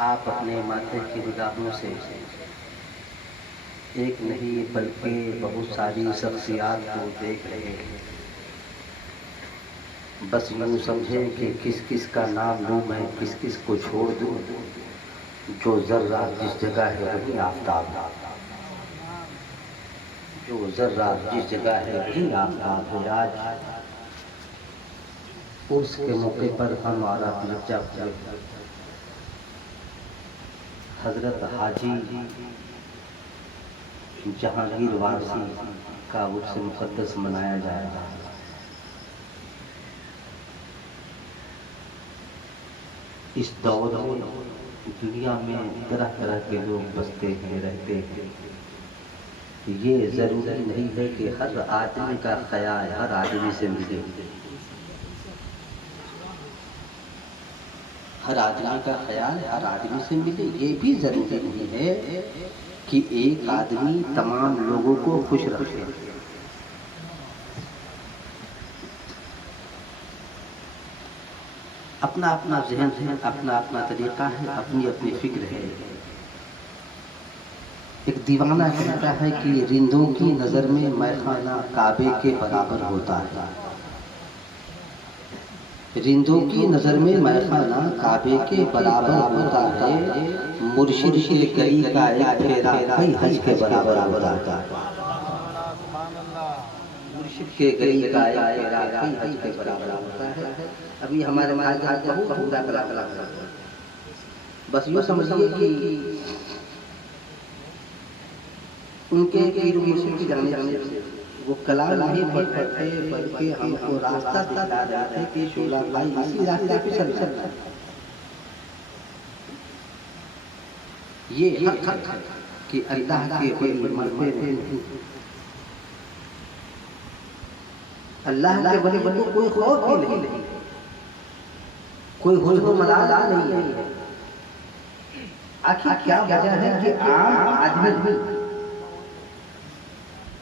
आप अपने माथे की निगाहों से एक नहीं बल्कि बहुत सारी शख्सियात को देख रहे हैं। बस यूँ समझे कि किस किस का नाम लूँ मैं, किस किस को छोड़ दूँ। जो जर्रा जिस जगह है वही आफताब है, जो जर्रा जिस जगह है वही आफताब है। आज उर्स के मौके पर हमारा लज्जा हुए हजरत हाजी जहांगीर वारसी का उर्स मुक़द्दस मनाया जा रहा है। इस दौर में दुनिया में तरह तरह के लोग बसते हैं, रहते हैं। ये ज़रूरी नहीं है कि हर आदमी का ख्याल हर आदमी से मिले, हर आदमी का ख्याल हर आदमी से मिले। ये भी ज़रूरी नहीं है कि एक आदमी तमाम लोगों को खुश रखे। अपना अपना ज़हन है, अपना अपना तरीक़ा है, अपनी अपनी फ़िक्र है। एक दीवाना कहता है कि रिंदों की नज़र में मैखाना काबे के बराबर होता है। रिंदों की नज़र में मैखाना काबे के बराबर होता है। मुर्शिद के गली का एक फेरा कई हज के बराबर होता है। मुर्शिद के गली का एक फेरा कई हज के बराबर होता है। अभी हमारे महाराज बहुत पूरा कला बस यूँ समझिए कि उनके पीर मुर्शिद की जाने से वो कलाम नहीं पढ़ते थे, बल्कि हमको रास्ता दिखा रहे थे कि शोला भाई इसी रास्ते पे चल रहा है। ये हक है कि अल्लाह के वली मरते नहीं, अल्लाह के वली को कोई खौफ भी नहीं, कोई हुज़्न मलाल नहीं है। आखिर क्या वजह है कि आम आदमी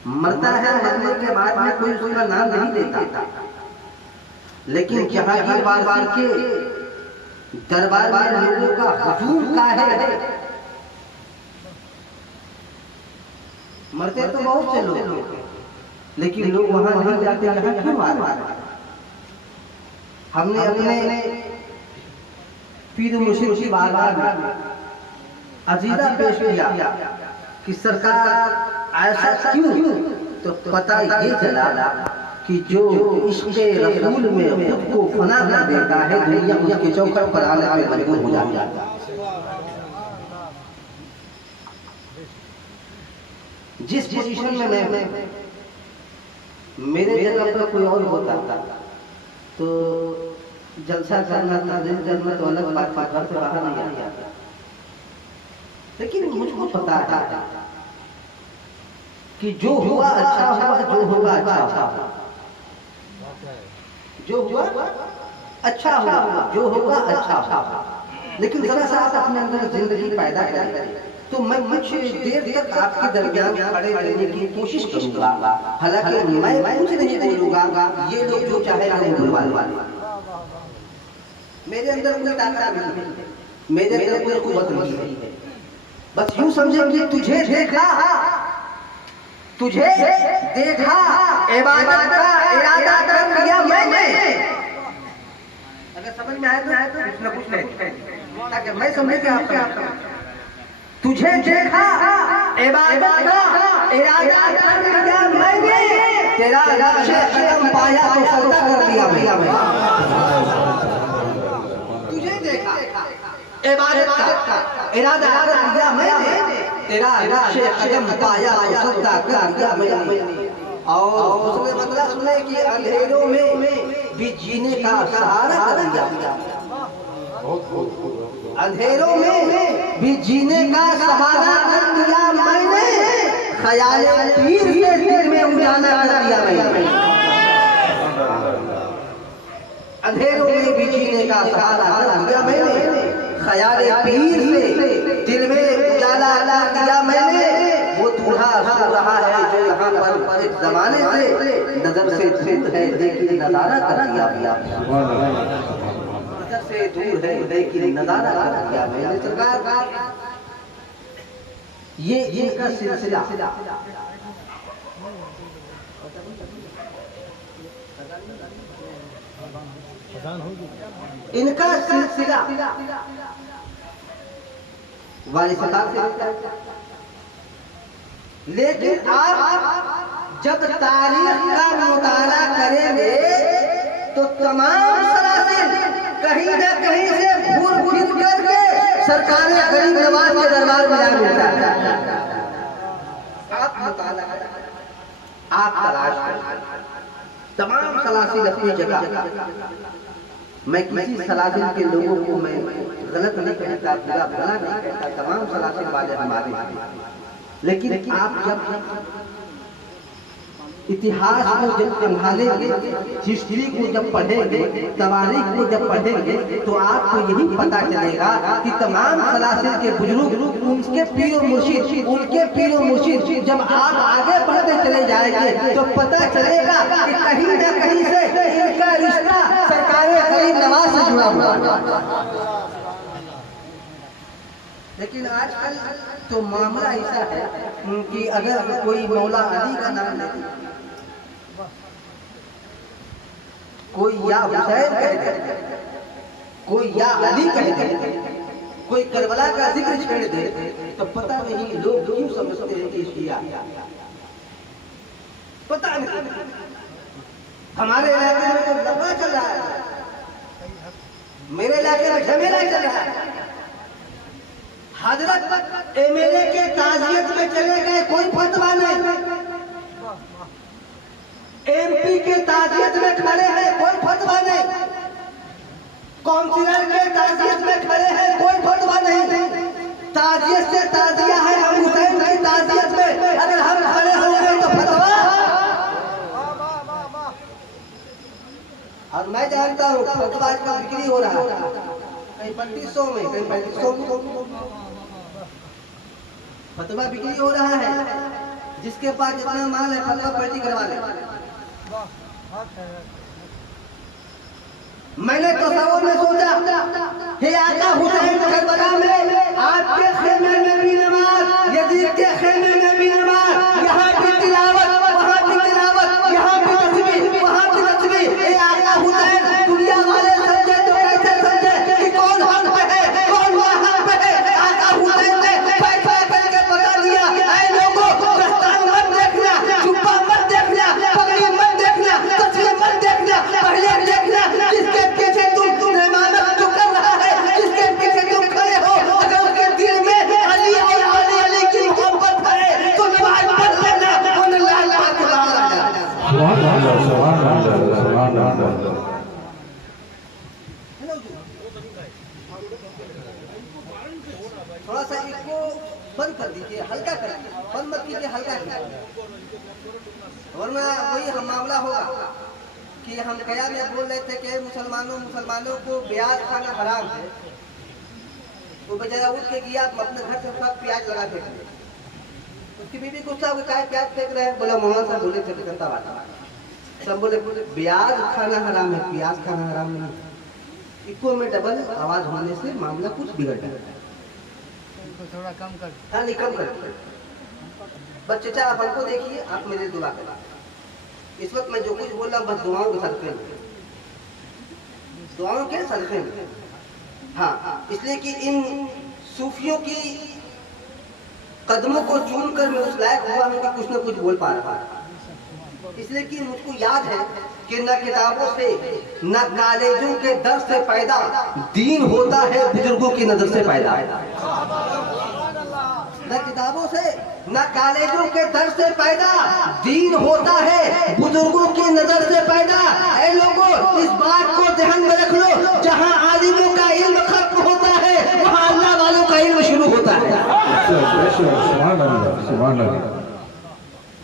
मरता है, मरने के बाद में कोई उसका नाम नहीं लेता, लेकिन जहांगीर वारसी के दरबार में लोगों का हुजूम का है। मरते तो बहुत से लोग, लेकिन लोग वहां नहीं जाते। यहाँ क्यों आ रहे हैं? हमने अपने पीर मुर्शिद की बारगाह में अजीजा पेश किया कि सरकार ऐसा क्यों, तो पता ये चला कि जो इश्क़ रसूल में खुद को फना कर देता है, दुनिया उसके चौखट पर आने पे मजबूर हो जाता है। जिस पोजीशन में मैं मेरे जगह पर कोई और होता तो जलसा करना तो अलग बात, घर से बाहर नहीं आता। लेकिन मुझको पता है कि जो हुआ अच्छा हुआ, जो होगा अच्छा हुआ, जो हुआ अच्छा हुआ, जो होगा अच्छा हुआ। लेकिन जरा सा आप अपने अंदर जिंदगी पैदा करें तो मैं कुछ देर तक आपके दरमियान खड़े रहने की कोशिश करूंगा। हालांकि मैं कुछ नहीं बोलूंगा, ये लोग जो चाहे बोलवा। मेरे अंदर कोई ताकत नहीं है, मेरे अंदर कोई कुव्वत नहीं है। बस यूं समझेंगे तुझे देखा, तुझे देखा, इबादत का इरादा कर लिया मैंने। अगर समझ में आए तो कुछ न कुछ नहीं, ताकि मैं समझे कि आप तुझे देखा, इबादत का इरादा कर लिया मैंने। तेरा लक्ष्य कदम पाया तो सजदा कर दिया मैंने। तुझे देखा, इबादत का इरादा कर लिया मैंने। तेरा लक्ष्य कदम पाया तो सजदा कर दिया मैंने। और उसने बदला सुने कि अंधेरों में भी जीने का सहारा कर दिया। अंधेरों में भी जीने का सहारा कर दिया मैंने। ख्याल पीर से दिल में उजाला कर दिया मैंने। अंधेरों में भी जीने का सहारा कर दिया मैंने। ख्याल पीर से दिल में उजाला कर दिया मैंने। वो दूल्हा सो रहा है जो यहाँ पर एक जमाने से नजर से धुंध है, लेकिन नजारा कर दिया। नजर से पे दूर है लेकिन नजारा कर दिया मैंने सरकार। ये इनका सिलसिला इनका सिलसिला वारिसदार से, लेकिन आप जब तारीख का मुताला करेंगे तो तमाम सलासिल कहीं ना कहीं से भूल भूल करके सरकार गरीब नवाज के दरबार में जा मिलता है। आप मुताला आप तलाश तमाम सलासिल अपनी जगह। मैं किसी सलासिल के लोगों को मैं गलत नहीं कहता, बुरा भला नहीं कहता, तमाम सलासिल वाले हमारे हैं। लेकिन आप जब इतिहास को जब संभालेंगे, हिस्ट्री को जब पढ़ेंगे, तवारीख को जब पढ़ेंगे तो आपको यही पता चलेगा कि तमाम सलासिल के बुजुर्ग उनके पीर और मुर्शिद जब आप आगे बढ़ते चले जाएंगे तो पता चलेगा कि कहीं ना कहीं से इनका रिश्ता सरकार गरीब नवाज से जुड़ा हुआ। लेकिन आजकल तो मामला ऐसा है कि अगर कोई मौला अली का नाम ले, कोई या हुसैन कह दे, कोई या अली कह दे, कोई करबला का जिक्र छेड़ दे तो पता नहीं लोग क्यों समझते हैं कि शिया। पता नहीं हमारे इलाके में तो लफड़ा चल रहा है, मेरे इलाके में झमेला चल रहा है। हजरत एमएलए के ताजियत में चले गए, कोई फतवा नहीं। एमपी के ताजियत में खड़े हैं, कोई फतवा नहीं। काउंसिलर के ताजियत में खड़े हैं, कोई फतवा नहीं। ताजियत से ताजिया है, हम हुसैन की ताजियत में अगर हम खड़े होंगे तो फतवा। और मैं जानता हूँ फतवा का बिक्री हो रहा है, कहीं 3200 में, कहीं 3500 में फतवा बिक्री हो रहा है। जिसके पास जितना माल है फतवा पर्ची करवा ले। मैंने तसव्वुर में सोचा हे आका हुसैन करबला में आपके खेमे में भी नमाज, यजीद के खेमे में भी नमाज, यहाँ भी तिलावत, वहाँ भी तिलावत, यहाँ भी तस्बीह, वहाँ भी तस्बीह। हे आका हुसैन दुनिया वाले समझे तो कैसे समझे कि कौन हम पे है, कौन वहाँ पे है। आका हुसैन ने फैसला करके बता दिया, ऐ लोगों दस्तान मत देखना, जुब्बा मत देखना, पगड़ी मत देखना, तस्बीह मत देखना, पहले देखना जिसके पीछे तुम इमामत जो कर रहा है, जिसके पीछे तुम खड़े हो, अगर उसके दिल में अली और अली की मोहब्बत है तो नमाज पढ़ लेना, अल्लाह अल्लाह थोड़ा सा इसको बंद कर दीजिए, हल्का कर दीजिए, बंद मत कीजिए, हल्का कीजिए, वरना वही हम मामला होगा कि हम गया में बोल रहे थे कि मुसलमानों को ब्याज खाना हराम है। वो बेचारा उठ के गया अपने घर से सब प्याज लगा के, उसकी बीवी गुस्सा हो गई, प्याज फेंक रहे हैं। बोला मौलाना साहब बोले थे जनता बात, सब बोले ब्याज खाना हराम है, प्याज खाना हराम नहीं। इको में डबल आवाज होने से मामला कुछ बिगड़ गया। थोड़ा कम कर, हाँ नहीं कम कर। बस चचा आप हमको देखिए, आप मेरे दुआ करें। इस वक्त मैं जो कुछ बोल रहा हूँ बस दुआओं के सदक़े में, दुआओं के सदक़े में। हाँ, इसलिए कि इन सूफियों की कदमों को चूम कर मैं उस लायक हुआ हूँ कि कुछ न कुछ बोल पा रहा। इसलिए कि मुझको याद है कि न किताबों से न कॉलेजों के दर से पैदा दीन होता है, बुजुर्गों की नजर से पैदा। न किताबों से न कॉलेजों के दर से पैदा दीन होता है, बुजुर्गों की नजर से पैदा। ऐ लोगों इस बात को ध्यान में रख लो, जहाँ आलिमों का इल्म खत्म होता है वहाँ अल्लाह वालों का इल्म शुरू होता है।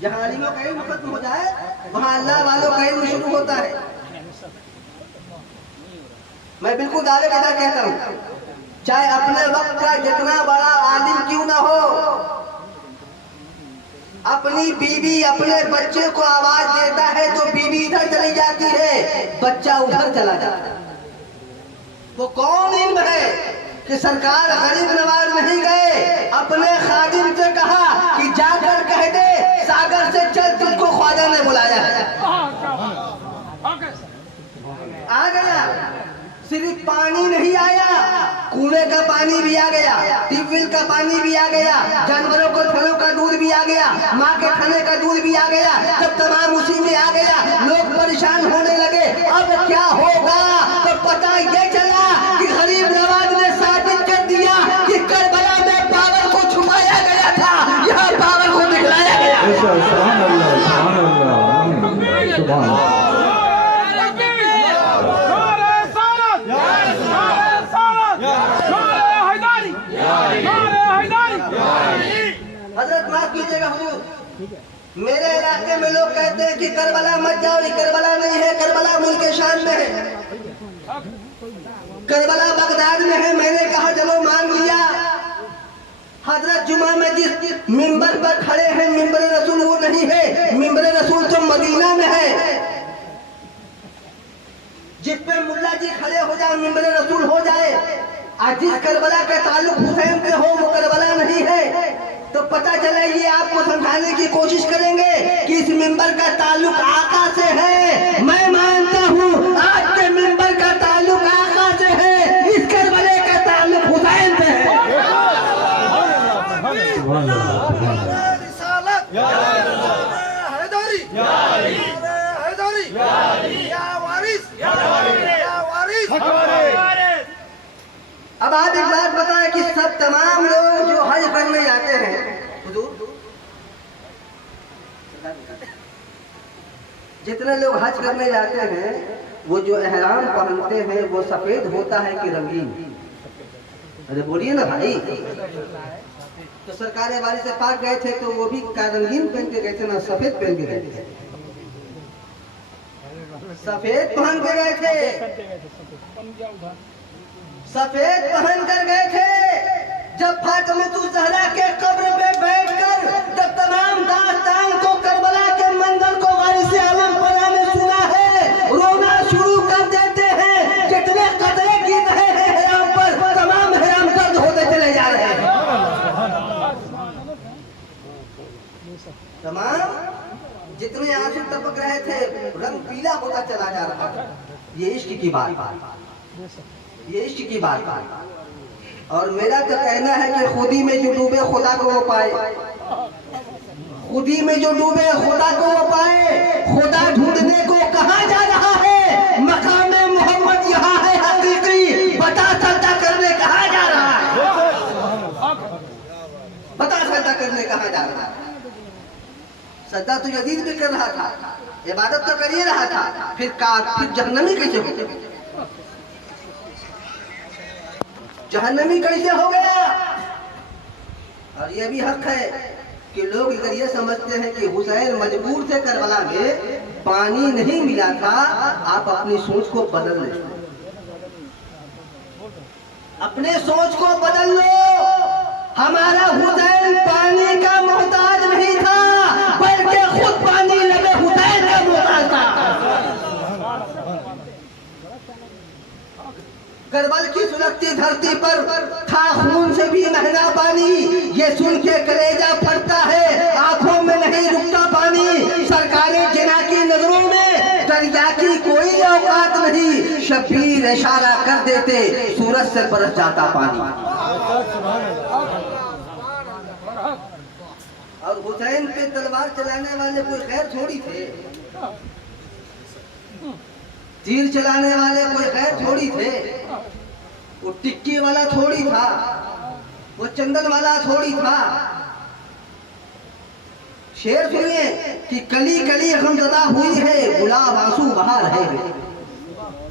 जहाँ आलिमों का इल्म खत्म हो जाए वहाँ अल्लाह वालों का इल्म शुरू होता है। मैं बिल्कुल दावे के साथ कहता हूँ, चाहे अपने वक्त का जितना बड़ा आलिम क्यों ना हो, अपनी बीवी अपने बच्चे को आवाज देता है तो बीवी इधर चली जाती है, बच्चा उधर चला जाता है। वो कौन इल्म है कि सरकार गरीब नवाज नहीं गए, अपने खादिम से कहा कि जाकर कह दे सागर से चल, तुझको ख्वाजा ने बुलाया है। आ गया, सिर्फ पानी नहीं आया, कुएं का पानी भी आ गया, ट्यूबवेल का पानी भी आ गया, जानवरों को थनों का दूध भी आ गया, माँ के थने का दूध भी आ गया। जब तमाम उसी में आ गया, लोग परेशान होने लगे। अब क्या होगा? तो पता ये चला कि गरीब नवाज ने साबित कर दिया कि करबला में पावर को छुपाया गया था, यहाँ पावर को दिखलाया गया। सुभान अल्लाह, सुभान अल्लाह, सुभान। हजरत माफ कीजिएगा हुजूर, मेरे इलाके में लोग कहते हैं कि करबला मत जाओ, ये करबला नहीं है, करबला मुल्क शाम में है, करबला बगदाद में है। मैंने कहा चलो मान लिया। हजरत जुमा में जिस मिंबर पर खड़े हैं, मिंबर रसूल वो नहीं है, मिंबर रसूल तो मदीना में है। जिस पे मुल्ला जी खड़े हो जाए मिंबर रसूल हो जाए, आज जिस करबला का ताल्लुक हुसैन से हो वो करबला नहीं है। तो पता चले ये आपको समझाने की कोशिश करेंगे कि इस मिंबर का ताल्लुक आका से है। मैं मानता हूँ आज के मिंबर का ताल्लुक आका से है, इस करबले का ताल्लुक हुसैन से है। अब आप एक बात बताएं कि सब तमाम लोग जो हज करने जाते हैं, जितने लोग हज करने जाते हैं वो जो एहराम पहनते हैं वो सफेद होता है कि रंगीन? अरे बोलिए ना भाई। तो सरकार वाली से पाक गए थे तो वो भी रंगीन पहन के गए थे ना, सफेद पहन के गए थे? सफेद पहन के गए थे, सफेद पहन कर गए थे। जब फातिमा ज़हरा के कब्र पे बैठकर जब तमाम दास्तान को करबला के मंजर को वारिस आलम पना ने सुना है, रोना शुरू कर देते हैं। जितने कतरे गिर रहे हैं हराम पर, तमाम हराम दर्द होते चले जा रहे हैं। तमाम जितने आंसू टपक रहे थे रंग पीला होता चला जा रहा था। ये इश्क की बात, ये इश्क की बात। और मेरा तो कहना है कि खुदी में जो डूबे खुदा को वो पाए, खुदी में जो डूबे खुदा को वो पाए। खुदा ढूंढने को कहाँ जा रहा है? मकाम मोहम्मद यहाँ है हकीकी, बता सजदा करने कहाँ जा रहा है? बता सजदा करने कहाँ जा रहा है? सजदा तो यजीद भी कर रहा था, इबादत तो कर ही रहा था, फिर जहन्नमी कैसे हो गया? जहन्नमी कैसे हो गया? और ये भी हक है कि लोग अगर ये समझते हैं कि हुसैन मजबूर थे करबला में, पानी नहीं मिला था, आप अपनी सोच को बदल लें, अपने सोच को बदल लो। हमारा हुसैन पानी का मोहताज नहीं था, बल्कि खुद पानी लगे हुसैन का मोहताज था। करबल की सुलगती धरती पर था खून से भी महंगा पानी, ये सुन के कलेजा फटता है, आंखों में नहीं रुकता पानी। सरकारी जिना की नजरों में दरिया की कोई औकात नहीं, शबीर इशारा कर देते सूरज से बरस जाता पानी। और हुसैन पे तलवार चलाने वाले कोई खैर थोड़ी थे, तीर चलाने वाले कोई खैर थोड़ी थे, वो टिक्की वाला थोड़ी था, वो चंदन वाला थोड़ी था। शेर सुनिए कि कली कली गमज़दा हुई है, गुलाब आंसू बहा रहे हैं।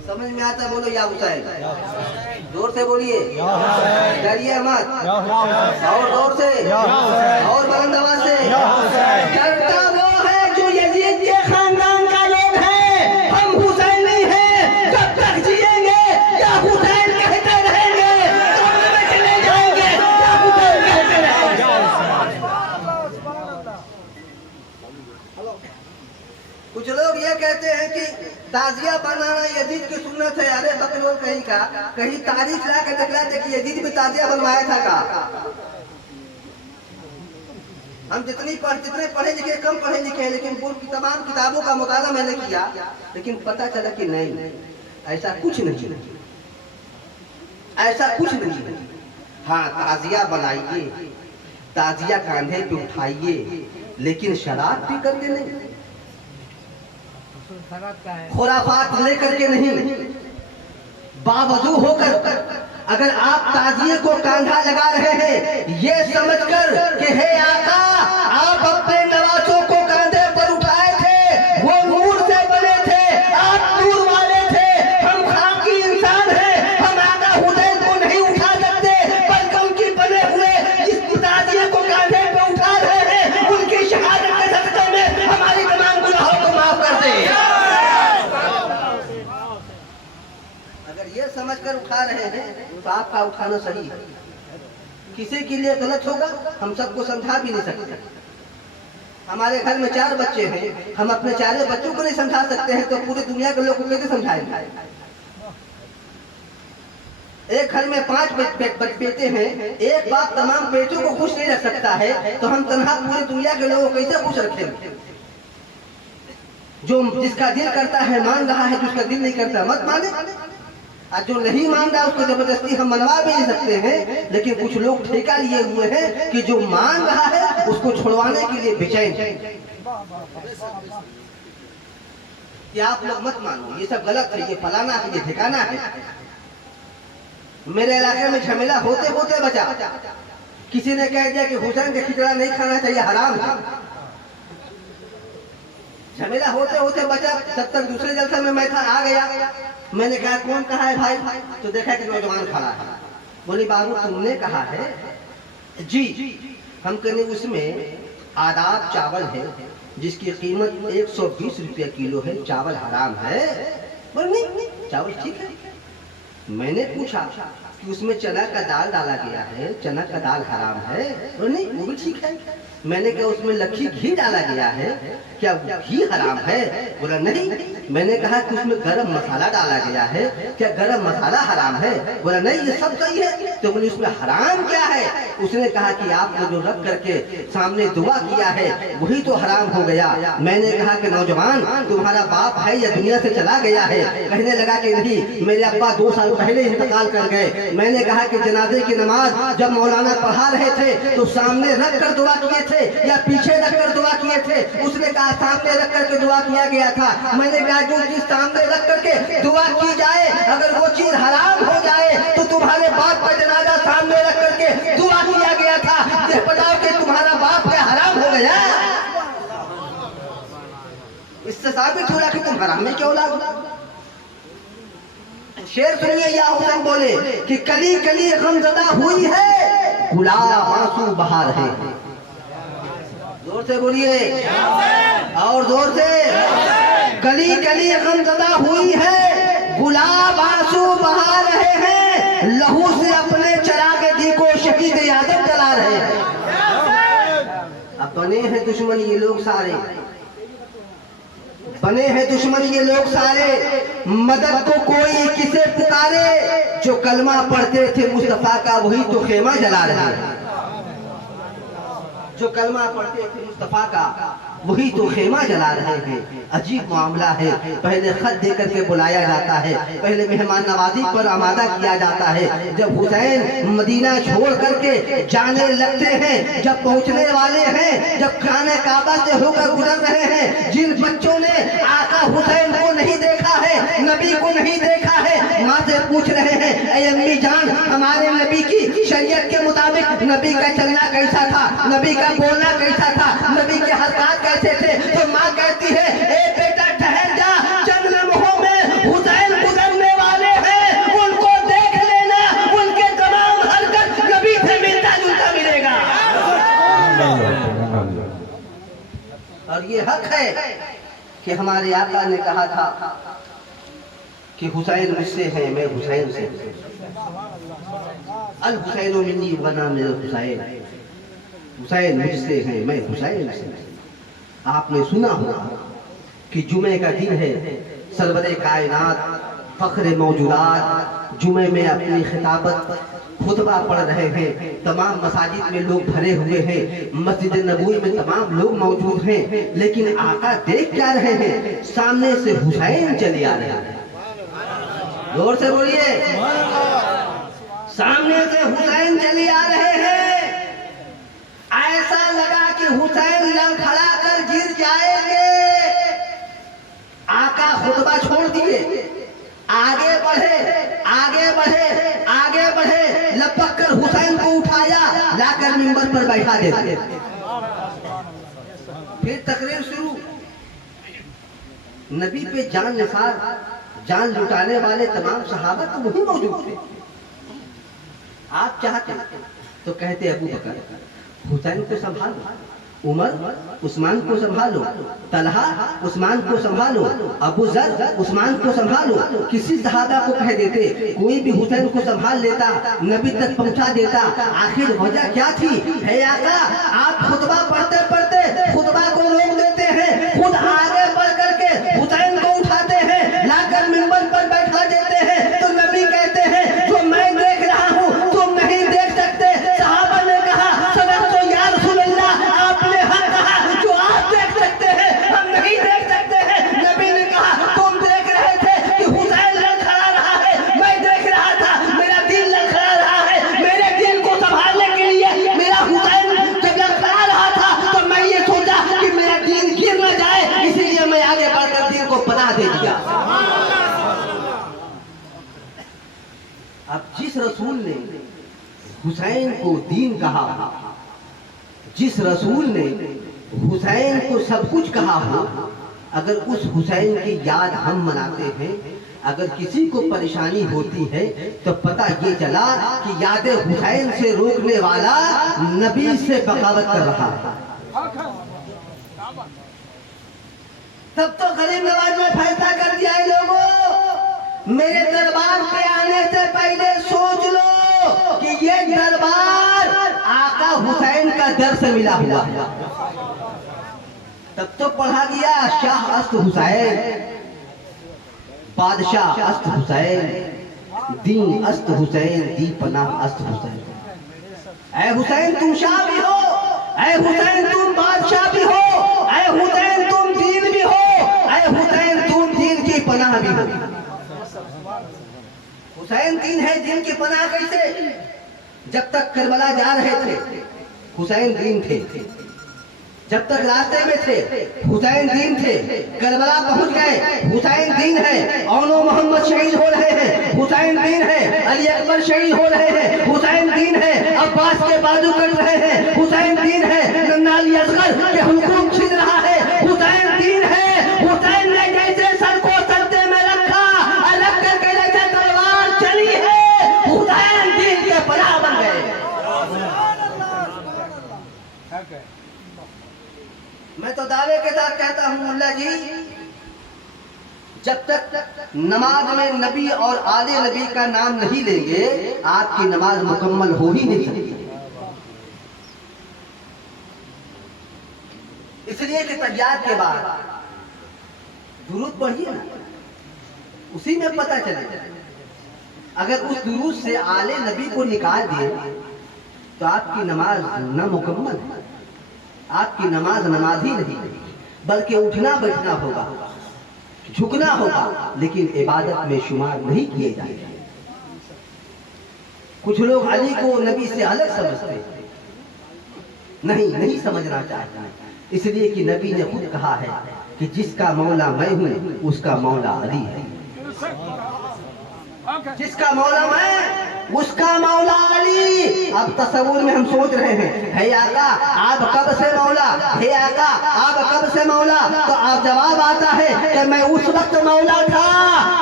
समझ में आता? बोलो या हुसैन, जोर से बोलिए, डरिए मत, और जोर से, और बुलंद आवाज से। डरता वो है जो यजीद के खानदान का लोग है, हम हुसैन नहीं है। जब तक जिएंगे या हुसैन कहते रहेंगे, कब्र में चले जाएंगे या हुसैन कहते रहेंगे। कुछ लोग ये कहते हैं कि ताजिया बनाना यजीद की सुन्नत है। अरे बकलोल कहीं का, कहीं तारीख ला के दिखला दे कि यजीद भी ताजिया बनवाया था का। हम जितने पढ़े लिखे, कम पढ़े लिखे हैं, लेकिन वो तमाम किताबों का मुताला मैंने किया, लेकिन पता चला कि नहीं, ऐसा कुछ नहीं, ऐसा कुछ नहीं। हाँ, ताजिया बनाइए, ताजिया कांधे पे उठाइए, लेकिन शराब पी करके नहीं, खुराफात लेकर के नहीं, बावजू होकर। अगर आप ताजिए को कांधा लगा रहे हैं ये समझकर कि हे आका आप अपने नवाजों को कांधे पर उठाए थे, वो नूर से बने थे, आप नूर वाले थे, हम खाकी इंसान हैं, हम आका हुसैन को नहीं उठा सकते, बल्कि उनके बने हुए जिस ताजिए को कांधे पे उठा रहे हैं उनकी शहादत के सदक़े में हमारी तमाम गुनाहों को माफ कर दे। ये समझकर उठा रहे हैं तो आपका उठाना सही है। किसी के लिए गलत होगा हम सबको समझा भी नहीं सकते। हमारे घर में 4 बच्चे हैं, हम अपने 4 बच्चों को नहीं समझा सकते हैं तो पूरी दुनिया के लोगों को कैसे समझाएंगे। एक घर में 5 बेटे हैं, एक बाप तमाम बेटों को खुश नहीं रख सकता है तो हम तन्हा पूरी दुनिया के लोगों को कैसे खुश रखेंगे। जो जिसका दिल करता है मान रहा है, जिसका दिल नहीं करता मत माने, और जो नहीं मान रहा उसको जबरदस्ती हम मनवा भी नहीं सकते हैं। लेकिन कुछ लोग ठेका लिए हुए हैं कि जो मान रहा है उसको छुड़वाने के लिए बेचैन है कि आप लोग मत मानो, ये सब गलत है, ये फलाना है, ये ठिकाना है। मेरे इलाके में झमेला होते होते बचा, किसी ने कह दिया कि हुसैन का खिचड़ा नहीं खाना चाहिए, हराम है। झमेला होते होते बचा, तब तक दूसरे जलसे में मैं था, आ गया। मैंने कहा कौन कहा है भाई, तो देखा कि नौजवान खड़ा है। बोली बाबू तुमने कहा है? जी। हम कहने उसमें आदाब चावल है जिसकी कीमत 120 रुपया किलो है, चावल हराम है? बोले नहीं चावल ठीक है। मैंने पूछा कि उसमें चना का दाल डाला गया है, चना का दाल हराम है? बोले नहीं वो भी ठीक है। मैंने कहा उसमें लच्छी घी डाला गया है, क्या घी हराम है? बोला नहीं। मैंने कहा कि उसमें गरम मसाला डाला गया है, क्या गरम मसाला हराम है? बोला नहीं ये सब सही है। तो बोले उसमें हराम क्या है? उसने कहा कि आपने जो रख करके सामने दुआ किया है वही तो हराम हो गया। मैंने कहा कि नौजवान तुम्हारा बाप है या दुनिया से चला गया है? कहने लगा कि नहीं, मेरे अब्बा 2 साल पहले इंतकाल कर गए। मैंने कहा कि जनाजे की नमाज जब मौलाना पढ़ा रहे थे तो सामने रख कर दुआ किए थे या पीछे रख कर दुआ किए थे? उसने कहा सामने रख कर के दुआ किया गया था। मैंने कहा जो चीज सामने रख करके दुआ की जाए अगर वो चीज हराम हो जाए तो तुम्हारे बाप का जनाजा सामने रख करके दुआ किया गया था, ये बताओ कि तुम्हारा बाप क्या हराम हो गया? इससे साबित हो रहा कि तुम हरामी की औलाद हो। शेर सुनिए, या हुसैन बोले कि कली कली गमज़दा हुई है, गुलाब आंसू बहा रहे हैं। जोर से बोलिए और जोर से। कली कली गमज़दा हुई है, गुलाब आंसू बहा रहे हैं, लहू से अपने चरागे दी को शहीद यादव जला रहे हैं। अब बने हैं दुश्मन ये लोग सारे, बने हैं दुश्मन ये लोग सारे, मदद को कोई किसे पुकारे, जो कलमा पढ़ते थे मुस्तफा का वही तो खेमा जला रहे हैं। जो कलमा पढ़ते थे मुस्तफा का वही तो खेमा जला रहे हैं। अजीब मामला है, पहले खत देकर के बुलाया जाता है, पहले मेहमान नवाजी पर आमादा किया जाता है। जब हुसैन मदीना छोड़ करके जाने लगते हैं, जब पहुंचने वाले हैं, जब खाने काबा से होकर गुजर रहे हैं, जिन बच्चों ने आका हुसैन को नहीं देखा है, नबी को नहीं देखा है, माँ से पूछ रहे हैं ऐ अम्मी जान हमारे नबी की शरीयत के मुताबिक नबी का चलना कैसा था, नबी का बोलना कैसा था, नबी के हरकत कैसे थे? तो माँ कहती है ए बेटा ठहर जा, चंद लम्हों में हुसैन गुजरने वाले हैं, उनको देख लेना, उनके तमाम हरकत नबी से मिलता जुलता मिलेगा। और ये हक है कि हमारे आका ने कहा था कि हुसैन मुझसे है, मैं हुसैन से। अल हुसैन मिन्नी वना मेरे हुसैन, हुसैन मुझसे है, मैं हुसैन से। आपने सुना होगा कि जुमे का दिन है, सरवरे कायनात फख्रे मौजूदात जुमे में अपनी खिताबत खुतबा पढ़ रहे हैं। तमाम मसाजिद में लोग भरे हुए हैं, मस्जिद नबवी में तमाम लोग मौजूद हैं, लेकिन आका देख क्या रहे हैं? सामने से हुसैन चले आ रहे हैं। जोर से बोलिए, सामने से हुसैन चले आ रहे हैं। ऐसा लगा कि हुसैन लड़खड़ा कर गिर जाएंगे। आका खुतबा छोड़ दिए, आगे बढ़े आगे बढ़े आगे बढ़े, लपक कर हुसैन को उठाया, लाकर मिंबर पर बैठा देते। फिर तकरीर शुरू। नबी पे जान निसार, जान लुटाने वाले तमाम सहाबा तो वही मौजूद थे। आप चाहते तो कहते अबू बकर हुसैन को संभालो, उमर उस्मान को संभालो, तलहा उस्मान को संभालो, अबू जर उस्मान को संभालो। किसी सहाबा को कह देते, कोई भी हुसैन को संभाल लेता, नबी तक पहुंचा देता। आखिर वजह क्या थी? है आका, आप खुतबा पढ़ते पढ़ते खुतबा को रोक देते हैं, खुद आगे बढ़ करके हुसैन को उठाते हैं, लाकर मिंबर पर बैठा देते हैं। तो नबी कहते हैं, जो मैं देख रहा हूँ तुम नहीं देख सकते। सहाबा ने कहा, सदर तो या रसूल अल्लाह, आपने हक कहा, जो आप देख सकते हैं हम नहीं देख सकते हैं। नबी ने कहा, तुम देख रहे थे कि हुसैन लड़खड़ा रहा है, मैं देख रहा था, मेरा दिल लड़खड़ा रहा है। मेरे दिल को संभालने के लिए मेरा हुसैन जब लड़खड़ा रहा था तो मैं ये सोचा कि मेरा दिल गिर न जाए, इसीलिए मैं आगे बढ़कर दिल को पनाह दे दिया। अब जिस रसूल ने हुसैन को दीन कहा, जिस रसूल ने हुसैन को सब कुछ कहा हो, अगर उस हुसैन की याद हम मनाते हैं, अगर किसी को परेशानी होती है तो पता ये चला कि याद हुसैन से रोकने वाला नबी से बगावत कर रहा है। तब तो गरीब नवाज ने फैसला कर दिया है, लोगों मेरे दरबार पे आने से पहले सोच लो कि ये दरबार आका हुसैन का दर से मिला हुआ है। तब तो पढ़ा गया, शाह अस्त हुसैन, बादशाह अस्त हुसैन, दीन अस्त हुसैन, दी पनाह अस्त हुसैन। ऐ हुसैन तुम शाह भी हो, ऐ हुसैन तुम बादशाह भी हो, ऐ हुसैन तुम दीन भी हो, ऐ हुसैन तुम दीन की पनाह भी हो। हुसैन दीन है, दीन की पनाह कैसे? जब तक करबला जा रहे थे हुसैन दीन थे, जब तक रास्ते में थे हुसैन दीन थे, करबला पहुंच गए हुसैन दीन है, औनो मोहम्मद शहीद हो रहे हैं हुसैन दीन है, अली अकबर शहीद हो रहे हैं हुसैन दीन है, अब्बास के बाजू कट रहे हैं हुसैन दीन है, नन्ना अली असगर के हुकूम छिन रहा है हुसैन दीन है। हुसैन ने जैसे सर को सत्ते में रखा, अलग करके जैसे तलवार चली है, हुसैन दीन के पनाह बन गए। मैं तो दावे के साथ कहता हूं मुल्ला जी, जब तक नमाज में नबी और आले नबी का नाम नहीं लेंगे, आपकी नमाज मुकम्मल हो ही नहीं सकती। इसलिए कि तहियात के बाद दुरूद पढ़िए ना, उसी में पता चले। अगर उस दुरूद से आले नबी को निकाल दिए तो आपकी नमाज न मुकम्मल, आपकी नमाज नमाज ही नहीं, बल्कि उठना बैठना होगा, झुकना होगा, लेकिन इबादत में शुमार नहीं किए जाएंगे। कुछ लोग अली को नबी से अलग समझते, नहीं समझना चाहते, इसलिए कि नबी ने खुद कहा है कि जिसका मौला मैं हूं उसका मौला अली है, जिसका मौला मैं उसका मौला अली। अब तस्वुर में हम सोच रहे हैं, हे आका आप कब से मौला, हे आका आप कब से मौला, तो आप जवाब आता है कि मैं उस वक्त मौला था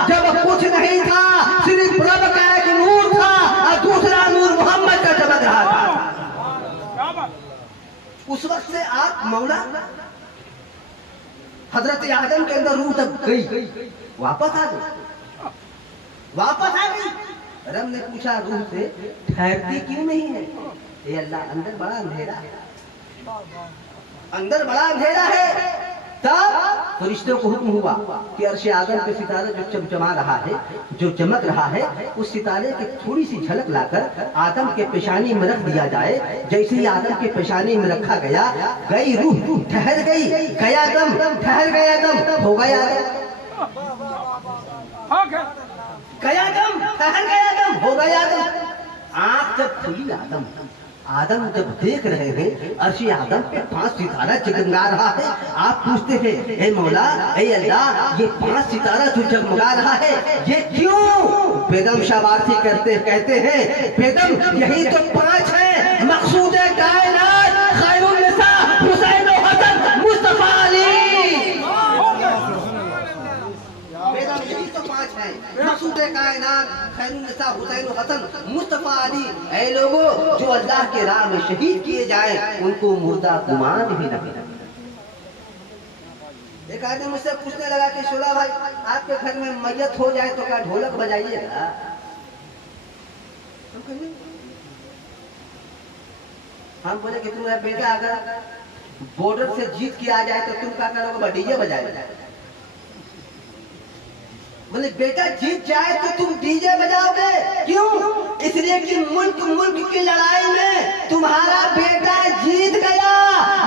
जब कुछ नहीं था, सिर्फ रब का एक नूर था और दूसरा नूर मोहम्मद का चमक रहा था। उस वक्त से आप मौला। हजरत आदम के अंदर रूह तक गई, वापस आ गई, वापस आ गई। रब ने पूछा रूह से, ठहरती क्यों नहीं है? ये अल्लाह, अंदर बड़ा अंधेरा है, अंदर बड़ा अंधेरा है। तब फरिश्तों को हुक्म हुआ कि अर्श आदम पे सितारा जो चमचमा रहा है, जो चमक रहा है, उस सितारे की थोड़ी सी झलक लाकर आदम के पेशानी में रख दिया जाए। जैसे ही आदम के पेशानी में रखा गया, गई रूह, ठहर गई, गया दम, ठहर गया दम, हो गया गया दम, ठहर गया दम, हो गया दम। आंख जब खुली आदम जब देख रहे हैं अर्शी आदम पे 5 सितारा जगमगा रहा है, आप पूछते हैं ए मौला, ए अल्लाह, ये 5 सितारा जो जगमगा रहा है ये क्यों? बेगम शाबाशी कहते हैं बेगम यही तो 5 है, मकसूद कायनात, खैरुन निसा, हुसैन व हसन, मुस्तफा अली। बेगम यही तो 5 है, मकसूद कायनात, खैरुन निसा, हुसैन व हसन, मुस्तफा अली। ऐ लोगों, जो अल्लाह के राह में शहीद किए जाए उनको मुर्दा गुमान भी नहीं। एक आदमी मुझसे पूछने लगा कि शोला भाई, आपके घर में मैयत हो जाए तो क्या ढोलक बजाइएगा? हम बोले कि तुम्हारा बेटा अगर बॉर्डर से जीत के आ जाए तो तुम क्या करोगे? डीजे बजाएगा। बोले बेटा जीत जाए तो तुम डीजे बजाओगे? क्यों? इसलिए कि मुल्क की लड़ाई में तुम्हारा बेटा जीत गया।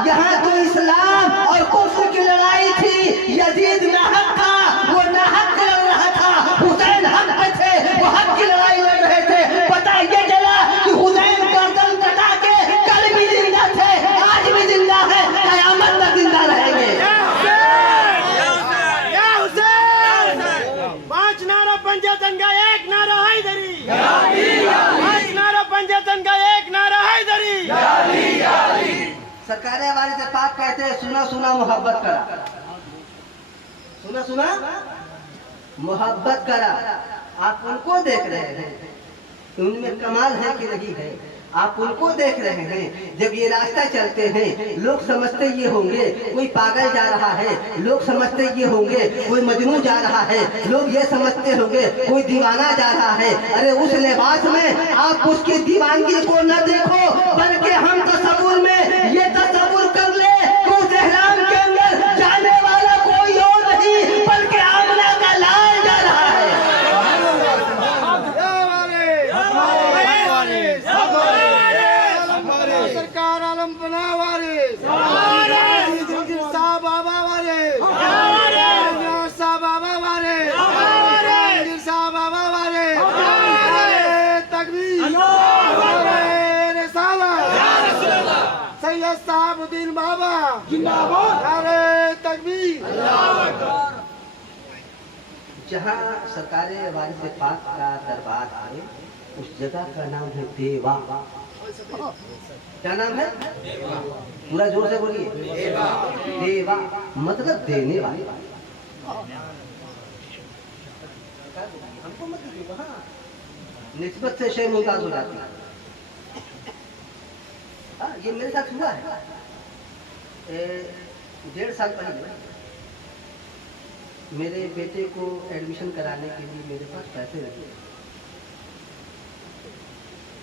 यहाँ तो इस्लाम और कुफ्र की लड़ाई थी, यजीद नाहक था, वो नाहक लड़ रहा था, हुसैन हक पे थे, वो हक की लड़ाई लड़ रहे थे। पता ये चला कि हुसैन गर्दन कटा के कल भी जिंदा थे, आज भी जिंदा है, कयामत तक जिंदा रहेंगे। पंजातन का एक नारा हैदरी, 5 नारा पंजातन का एक नारा हैदरी। सरकारें हमारे से पाक कहते हैं सुना सुना मोहब्बत करा, सुना सुना मोहब्बत करा। आप उनको देख रहे हैं उनमें कमाल है कि नहीं है, आप उनको देख रहे हैं। जब ये रास्ता चलते हैं लोग समझते ये होंगे कोई पागल जा रहा है, लोग समझते ये होंगे कोई मजनू जा रहा है, लोग ये समझते होंगे कोई दीवाना जा रहा है। अरे उस लिबास में आप उसकी दीवानगी को न देखो, बल्कि हम तसव्वुर में ये तसव्वुर कर ले कि उस एहराम के अंदर जाने वाला कोई और नहीं बल्कि आमना का लाल जा रहा है। सरकार आलम बना वारिस, साहब बाबा वारिस, साहब बाबा वारिस, साहब बाबा वारिस, तकबीर, सैयद साहबुद्दीन बाबा जिंदाबाद, अरे तकबीर। जहाँ सरकारें वारिस पाक का दरबार है उस जगह का नाम है देवा। क्या नाम है? पूरा जोर से बोलिए। देवा मतलब देने वाले। हमको मत कीजिए, वहाँ निस्बत से शय मुमताज हो जाती है। ये मेरे साथ हुआ है 1.5 साल पहले। मेरे बेटे को एडमिशन कराने के लिए मेरे पास पैसे नहीं,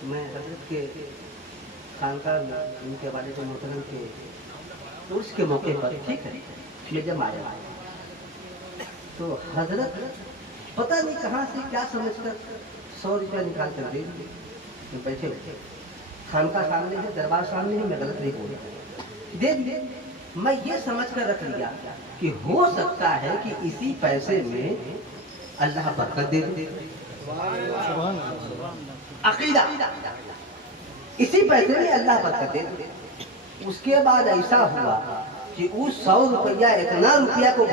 मैं हजरत के खानका में उनके वाले के मोहतरम के उर्स के मौके पर, ठीक है, मैं जब आया तो हजरत पता नहीं कहाँ से क्या समझकर 100 रुपया निकाल कर दे दिए। बैठे बैठे खानका सामने है, दरबार सामने है, मैं गलत नहीं बोल रहा, दे दिए। मैं ये समझ कर रख लिया कि हो सकता है कि इसी पैसे में अल्लाह बरकत दे दे। अकीदा इसी पैसे में अल्लाह बरकत दे दे। उसके बाद ऐसा हुआ कि उस 100 रुपया इतना रुपया को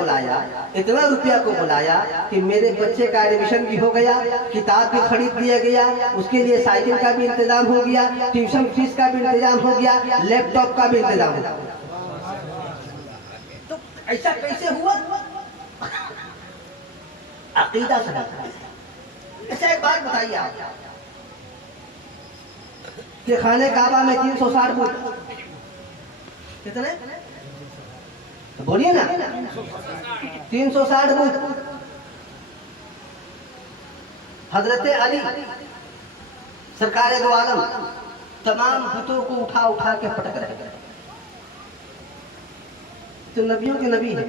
बुलाया कि मेरे बच्चे का एडमिशन भी हो गया, किताब भी खरीद दिया गया, उसके लिए साइकिल का भी इंतजाम हो गया, ट्यूशन फीस का भी इंतजाम हो गया, लैपटॉप का भी इंतजाम हो गया। तो ऐसा कैसे हुआ? अकीदा से। अच्छा एक बात बताइए आप कि खाने काबा में 360 फुट कितने? तो बोलिए ना, 360 फुट। हजरत अली सरकार दो आलम तमाम बुतों को उठा उठा के पटक रहे। तो नबियों के नबी है,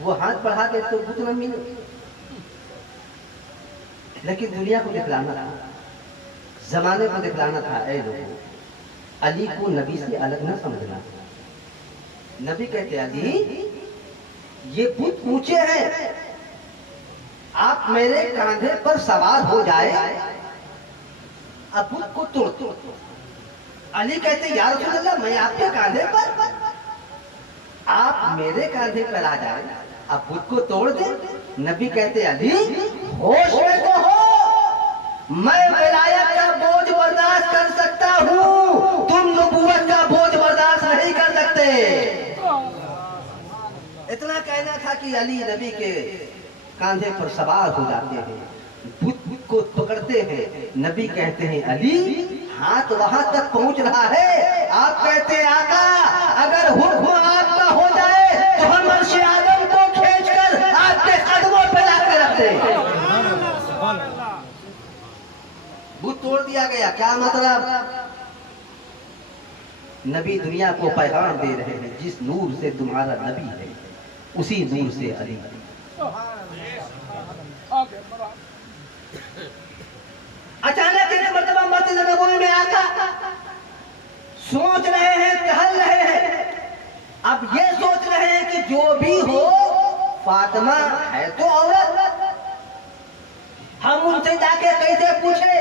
वो हाथ बढ़ा के तो बुत न मिले, लेकिन दुनिया को दिखलाना था, जमाने को दिखलाना था। ऐ लोगों, अली को नबी से अलग न समझना। नबी कहते अली ये बुत ऊंचे हैं, आप मेरे कांधे पर सवार हो जाए, अब बुत को तोड़। अली कहते या रसूल अल्लाह, मैं आपके कांधे पर, आप मेरे कांधे पर आ जाए, अब बुत को तोड़ दे। नबी कहते अली होश में तो हो, मैं विलायत का बोझ बर्दाश्त कर सकता हूँ, तुम नबूवत का बोझ बर्दाश्त नहीं कर सकते। इतना कहना था कि अली नबी के कांधे पर सवार हो जाते हैं, बुत को पकड़ते हैं। नबी कहते हैं अली हाथ वहां तक पहुंच रहा है, आप कहते हैं आका अगर हुक्म आपका हो जाए तो हम अर्श आदम को खींचकर आपके कदमों पे लाकर रखते हैं। बुत तोड़ दिया गया, क्या मतलब? नबी दुनिया को पैगाम दे रहे हैं, जिस नूर से तुम्हारा नबी है उसी नूर से अली। अचानक एक मर्तबा मस्जिद नबवी में आका सोच रहे हैं, टहल रहे हैं, अब ये सोच रहे हैं कि जो भी हो फातिमा है तो औरत, हम उनसे जाके कैसे पूछे?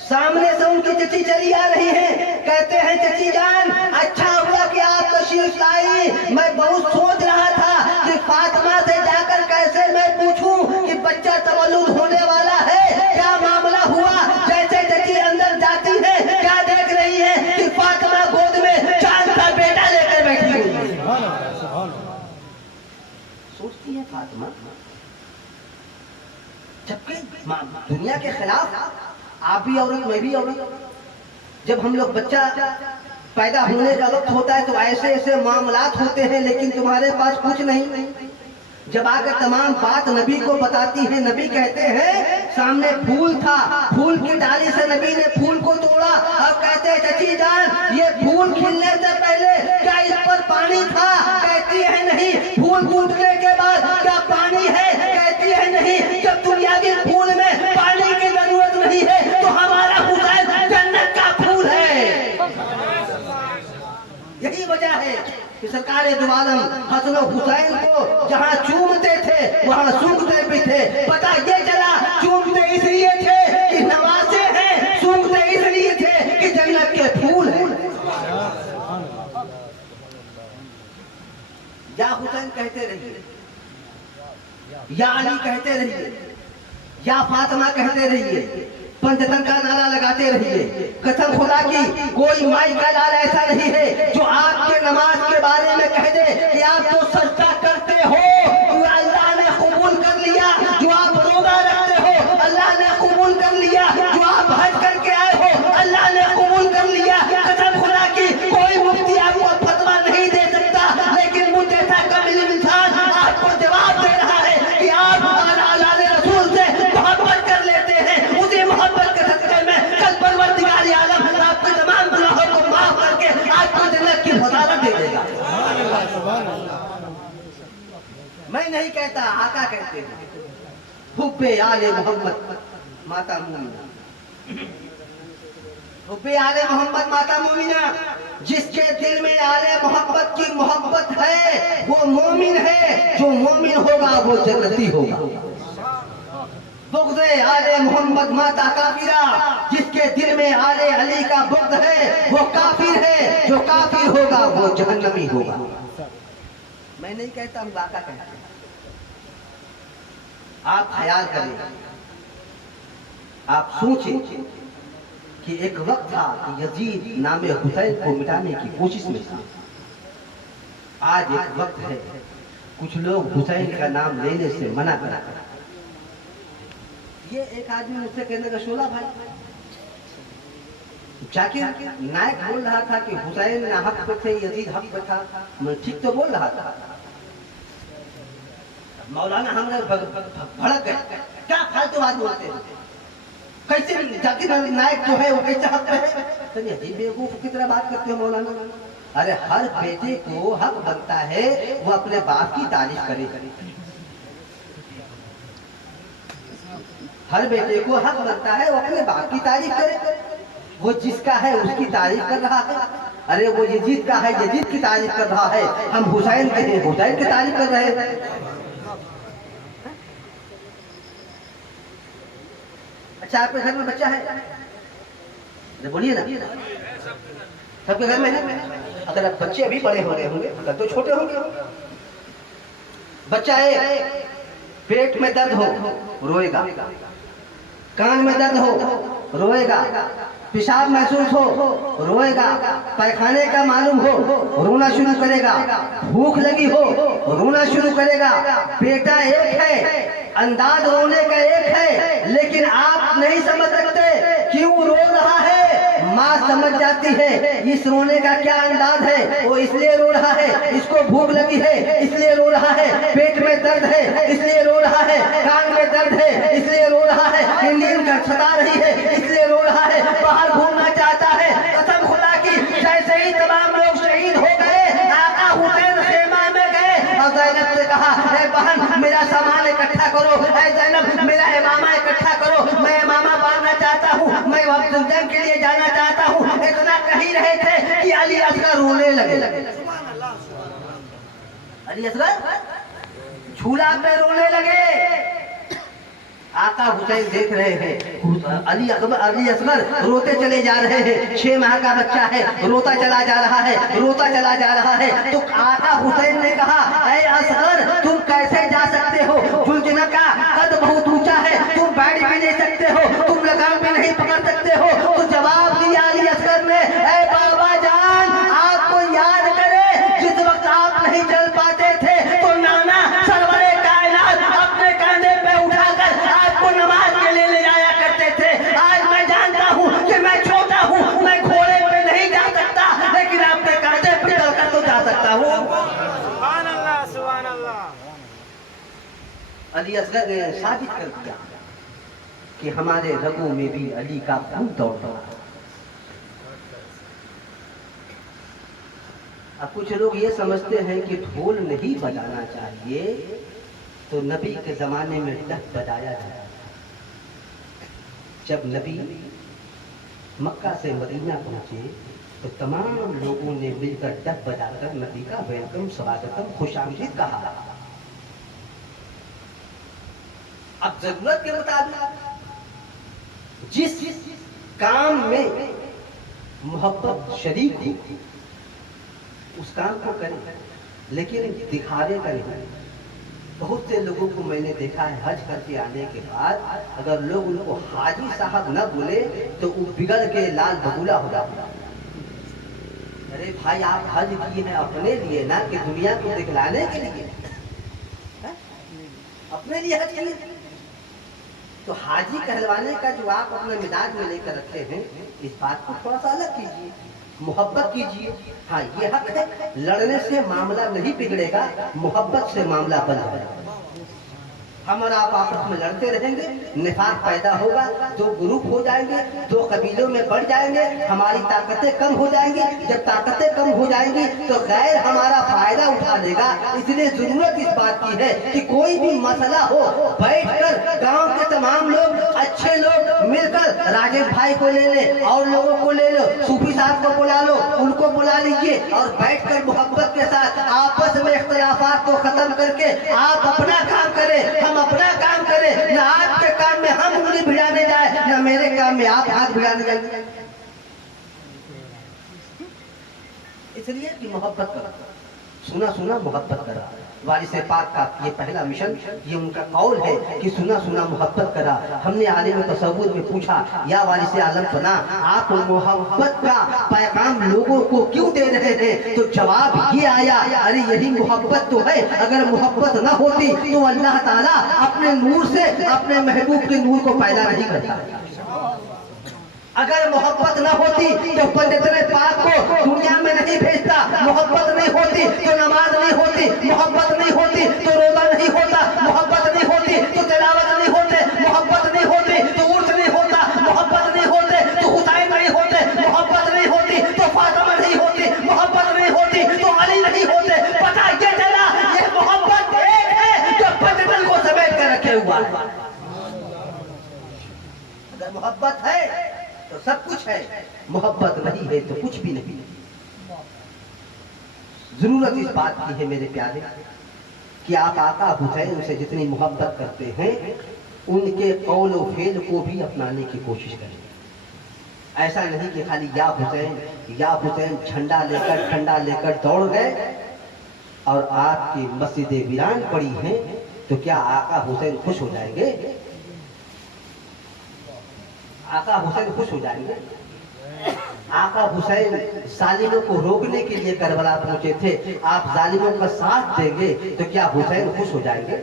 सामने से उनकी चची चली आ रही है, कहते हैं चची जान अच्छा हुआ कि आप तशरीफ लाई, मैं बहुत सोच रहा था कि फातिमा से जाकर कैसे मैं पूछूं कि बच्चा तवल्लुद होने वाला है, क्या मामला हुआ? जैसे चची अंदर जाती है, क्या देख रही है कि फातिमा गोद में चांद का बेटा लेकर बैठी हुई है। सोचती है फातिमा, जबकि दुनिया के खिलाफ आप भी औरत मैं भी औरत, जब हम लोग बच्चा पैदा होने का वक्त होता है तो ऐसे ऐसे मामलात होते हैं, लेकिन तुम्हारे पास कुछ नहीं। जब आकर तमाम बात नबी को बताती है, नबी कहते हैं सामने फूल था, फूल की डाली से नबी ने फूल को तोड़ा, अब कहते हैं चची जान ये फूल खिलने से पहले क्या इस पर पानी था? कहती है नहीं। फूल टूटने के बाद क्या पानी है? कहती है नहीं। जब दुनिया के फूल में पानी की जरूरत नहीं है तो हमारा हुसैन जन्नत का फूल है। यही वजह है कि सरकार दो आलम हसन हुसैन को जहाँ चूमते थे वहाँ सूंघते भी थे। पता ये चला चूमते इसलिए थे कि नवासे हैं, सूंघते इसलिए थे कि जन्नत के फूल हैं। या हुसैन कहते रहिए, या अली कहते रहिए, या फातिमा कहते रहिए, पंचतन का नारा लगाते रहिए। कसम खुदा की कोई माई का लाल ऐसा नहीं है जो आपके नमाज के बारे में कह दे कि आप जो सजदा करते हो अल्लाह ने कबूल कर लिया, जो आप रोजा रखते हो अल्लाह ने कबूल कर लिया, जो आप हज करके आए हो अल्लाह ने कबूल कर लिया। कसम खुदा की कोई मुफ्ती आपको फतवा नहीं दे सकता, लेकिन मुझ जैसा कमील इंसान आपको जवाब दे रहा है कि आप रसूल से मोहब्बत कर लेते हैं, उसी मोहब्बत के सदक़े में कल परवरदिगार आलम आपके तमाम गुनाहों को माफ करके आपको जन्नत की बशारत दे देगा। मैं नहीं कहता, आका कहते हैं। हुब्बे आले मोहम्मद माता मोमिना, हुब्बे आले मोहम्मद माता मोमिना, जिसके दिल में आले मोहब्बत की मोहब्बत है वो मोमिन है, जो मोमिन होगा वो जन्नती होगा। बुग़्ज़े आले मोहम्मद माता काफिरा, जिसके दिल में आले अली का बुग़्ज़ है वो काफिर है, जो काफिर होगा वो जहन्नमी होगा। मैं नहीं कहता हूँ, आका कहते हैं। आप ख्याल करें, आप सोचें कि एक वक्त था कि यजीद नामे हुसैन को मिटाने की कोशिश में था। आज एक वक्त है कुछ लोग हुसैन का नाम लेने से मना करते हैं। ये एक आदमी मुझसे कहने का शोला भाई जाकिर नायक बोल रहा था कि हुसैन हक पे थे, यजीद हक पे था। मैं ठीक तो बोल रहा था, मौलाना हमने भड़क गए, क्या फालतू बात बोलते हैं, कैसे जाकिर नायक जो है वो कैसे हक पे है? तो ये बेवकूफ की तरह बात करते हो मौलाना। अरे हर बेटे को हक बनता है वो अपने बाप की तारीफ करे। हर बेटे को हक बनता है वो अपने बाप की तारीफ करे। वो जिसका है उसकी तारीफ कर रहा है। अरे वो यजीद का है, यजीद की तारीफ कर रहा है। हम हुसैन के हैं, हुसैन की तारीफ कर रहे हैं। अच्छा, आपके घर में बच्चा है? अरे बोलिए ना, सबके घर में है। अगर आप बच्चे अभी बड़े हो रहे होंगे अगर तो छोटे होंगे। बच्चा है, पेट में दर्द हो रोएगा, कान में दर्द हो रोएगा, पेशाब महसूस हो रोएगा, पैखाने का मालूम हो रोना शुरू करेगा, भूख लगी हो रोना शुरू करेगा। बेटा एक है, अंदाज रोने का एक है, लेकिन आप नहीं समझ सकते क्यों रो रहा है। माँ समझ जाती है इस रोने का क्या अंदाज है, वो इसलिए रो रहा है, इसको भूख लगी है इसलिए रो रहा है, पेट में दर्द है इसलिए रो रहा है, कान में दर्द है इसलिए रो रहा है, नींद सता रही है इसलिए रो रहा है, बाहर घूमना चाहता है। कसम खुदा की, जैसे ही तमाम लोग शहीद हो गए, आका हुसैन खेमा में गए और ज़ैनब से कहा, ए बहन मेरा सामान इकट्ठा करो, ए ज़ैनब मेरा इमामा इकट्ठा करो, मैं इमामा बांधना चाहता हूँ, मैं जंग के लिए जाना चाहता हूँ। इतना कही रहे थे कि अली असगर रोने लगे। अली असगर झूला पे रोने लगे। आका हुसैन देख रहे हैं अली असगर रोते चले जा रहे हैं। 6 माह का बच्चा है, रोता चला जा रहा है, रोता चला जा रहा है। तो आका हुसैन ने कहा, ऐ असगर तुम कैसे जा सकते हो, जुलजना का कद बहुत ऊंचा है, तुम बैठ भी नहीं सकते हो, तुम लगाम भी नहीं पकड़ सकते हो। तो जवाब दिया अली असगर ने, ऐ बाबा जान आपको याद करे जिस वक्त आप नहीं चल पाते थे तो नाना सरवरे कायनात अपने कंधे पे उठाकर आपको नमाज के लिए ले जाया करते थे। आज मैं जानता हूँ कि मैं छोटा हूँ, मैं घोड़े पे नहीं जा सकता, लेकिन आपके कंधे पे चलकर तो जा सकता हूँ। सुभान अल्लाह, सुभान अल्लाह। अली असगर ने साबित कर दिया कि हमारे रगों में भी अली का खून दौड़ता है। अब कुछ लोग ये समझते हैं कि ढोल नहीं बजाना चाहिए, तो नबी के जमाने में डफ बजाया जाता। जब नबी मक्का से मदीना पहुंचे तो तमाम लोगों ने मिलकर डफ बजाकर नबी का वेलकम, स्वागतम, खुशामदीद कहा। अब जरूरत के मुताबिक जिस काम में मोहब्बत शरीक हो उस काम को करें, लेकिन दिखावे का नहीं। बहुत से लोगों को मैंने देखा है हज करके आने के बाद अगर लोग उनको हाजी साहब न बोले तो वो बिगड़ के लाल बबूला हो जाता। अरे भाई आप हज किए हैं अपने लिए ना कि दुनिया को दिखलाने के लिए? अपने लिए हज किए। तो हाजी कहलवाने का जो आप अपने मिजाज में लेकर रखे हैं, इस बात को थोड़ा सा अलग कीजिए, मोहब्बत कीजिए। हाँ ये हक है, लड़ने से मामला नहीं बिगड़ेगा, मोहब्बत से मामला बन जाएगा। हम और आप आपस में लड़ते रहेंगे, निफाक पैदा होगा, 2 ग्रुप हो जाएंगे, 2 कबीलों में बढ़ जाएंगे, हमारी ताकतें कम हो जाएंगी। जब ताकतें कम हो जाएंगी तो गैर हमारा फायदा उठा लेगा। इसलिए जरूरत इस बात की है कि कोई भी मसला हो, बैठकर गांव के तमाम लोग, अच्छे लोग मिलकर राजेश भाई को ले ले और लोगों को ले लो, सूफी साहब को बुला लो, उनको बुला लीजिए और बैठकर मोहब्बत के साथ आपस में इख्तिलाफात को खत्म करके आप अपना काम करें, हम अपना काम करें। न आपके काम में हम उंगली भिड़ाने जाए, न मेरे काम में आप हाथ भिड़ाने जाए। इसलिए कि मोहब्बत करो, सुना सुना मोहब्बत करा। वारिस पाक का ये पहला मिशन, ये उनका कौल है कि सुना सुना मोहब्बत करा। हमने आलिम तसव्वुर में पूछा, या वारिस आलम फना आप मोहब्बत का पैगाम लोगों को क्यों दे रहे थे? तो जवाब ये आया, अरे यही मोहब्बत तो है। अगर मोहब्बत न होती तो अल्लाह ताला अपने नूर से अपने महबूब के नूर को पैदा नहीं करता। अगर मोहब्बत न होती तो पंडितने पाक को दुनिया में नहीं भेजता। मोहब्बत नहीं होती तो नमाज नहीं होती, मोहब्बत नहीं होती तो रोजा नहीं होता, मोहब्बत नहीं होती तो तिलावत नहीं होते, मोहब्बत नहीं होती तो उर्स नहीं होता, मोहब्बत नहीं होते तो हुसैन नहीं होते, मोहब्बत नहीं होती तो फातिमा नहीं होती, मोहब्बत नहीं मोहब्बत नहीं है तो कुछ भी नहीं। जरूरत इस बात की है मेरे प्यारे कि आप आका हुसैन से जितनी मोहब्बत करते हैं उनके कौल व फेल को भी अपनाने की कोशिश करें। ऐसा नहीं कि खाली या हुसैन झंडा लेकर ठंडा लेकर दौड़ गए और आपकी मस्जिदें वीरान पड़ी हैं तो क्या आका हुसैन खुश हो जाएंगे? आका हुसैन खुश हो जाएंगे? आका हुसैन जालिमों को रोकने के लिए करबला पहुंचे थे, आप जालिमों का साथ देंगे तो क्या हुसैन खुश हो जाएंगे?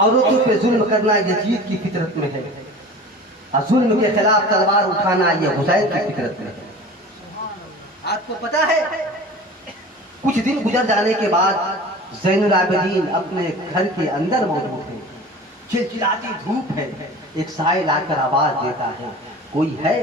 औरतों पे जुल्म करना यजीद की फितरत में है और जुल्म के खिलाफ तलवार उठाना ये हुसैन की फितरत में है। आपको पता है कुछ दिन गुजर जाने के बाद ज़ैनुल आबिदीन अपने घर के अंदर मौजूद है, चिलचिलाती धूप है, एक साइल आकर आवाज देता है, कोई है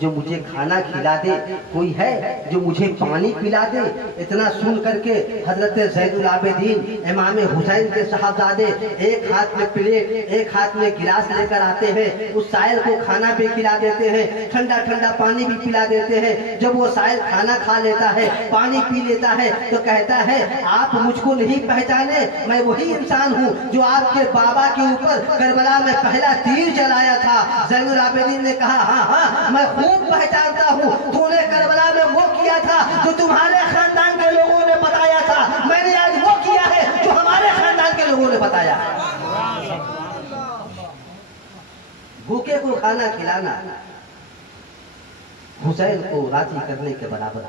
जो मुझे खाना खिला दे, कोई है जो मुझे पानी पिला दे। इतना सुन करके हजरत ज़ैनुल आबिदीन इमाम हुसैन के साहबजादे एक हाथ में प्लेट एक हाथ में गिलास लेकर आते हैं, उस साइल को खाना भी खिला देते हैं, ठंडा ठंडा पानी भी पिला देते हैं। जब वो साइल खाना खा लेता है, पानी पी लेता है तो कहता है आप मुझको नहीं पहचाने, मैं वही इंसान हूँ जो आपके बाबा के ऊपर करबला में पहला तीर चलाया था। ज़ैनुल आबिदीन ने कहा हाँ, मैं खूब पहचानता हूँ, तूने करबला में वो किया था जो तुम्हारे खानदान के लोगों ने बताया था, मैंने आज वो किया है जो हमारे खानदान के लोगों ने बताया। भूखे को खाना खिलाना हुसैन को राजी करने के बराबर।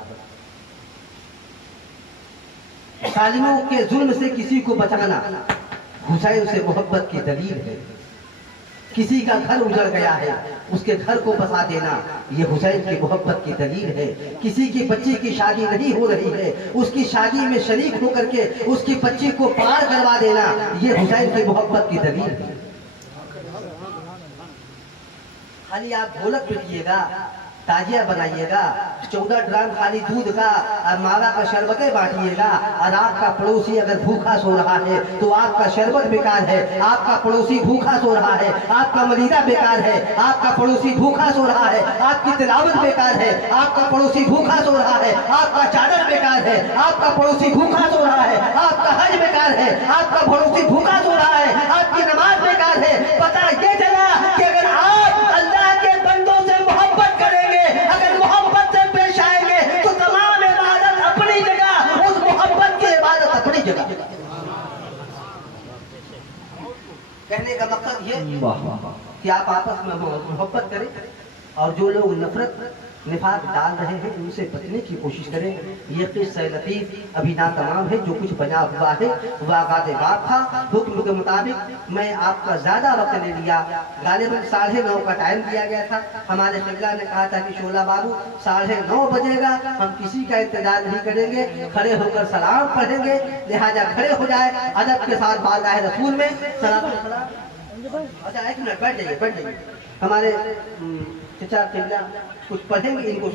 जालिमों के जुल्म से किसी को बचाना हुसैन से मोहब्बत की दलील है। किसी का घर उजड़ गया है, उसके घर को बसा देना ये हुसैन की मोहब्बत की दलील है। किसी की बच्ची की शादी नहीं हो रही है, उसकी शादी में शरीक होकर के उसकी बच्ची को पार करवा देना ये हुसैन की मोहब्बत की दलील है। खाली आप ढोलक पिटिएगा, ताजिया बनाइएगा, 14 ड्राम खाली दूध का और मावा का शरबतें बांटिएगा और आपका पड़ोसी अगर भूखा सो रहा है तो आपका शरबत बेकार है, आपका पड़ोसी भूखा सो रहा है, आपका मलीदा बेकार है, आपका पड़ोसी भूखा सो रहा है, आपकी तिलावत बेकार है, आपका पड़ोसी भूखा सो रहा है, आपका चादर बेकार है, आपका पड़ोसी भूखा सो रहा है, आपका हज बेकार है, आपका पड़ोसी भूखा सो रहा है, आपकी नमाज बेकार है। पता ये चला कि अगर आप अल्लाह के बंदों से मोहब्बत करेंगे, अगर मोहब्बत से पेश आएंगे तो तमाम इबादत अपनी जगह, उस मोहब्बत की इबादत अपनी जगह। कहने का मकसद ये कि आप आपस में मोहब्बत करें और जो लोग नफरत निफाक डाल रहे हैं उनसे बचने की कोशिश करें। ये किस्सा लतीफ अभी ना तमाम है, जो कुछ बना हुआ है वह आगाज़ बात था। हुक्म के मुताबिक मैं आपका ज्यादा वक्त ले लिया, गालिबन 9:30 का टाइम दिया गया था। हमारे क़िबला ने कहा था कि शोला बाबू 9:30 बजेगा, हम किसी का इंतजार नहीं करेंगे, खड़े होकर सलाम पढ़ेंगे, लिहाजा खड़े हो जाए अदब के साथ बारगाह रसूल में सलाम। अच्छा एक मिनट बैठ जाइए। हमारे चचा क़िबला कुछ पढ़ेंगे, इनको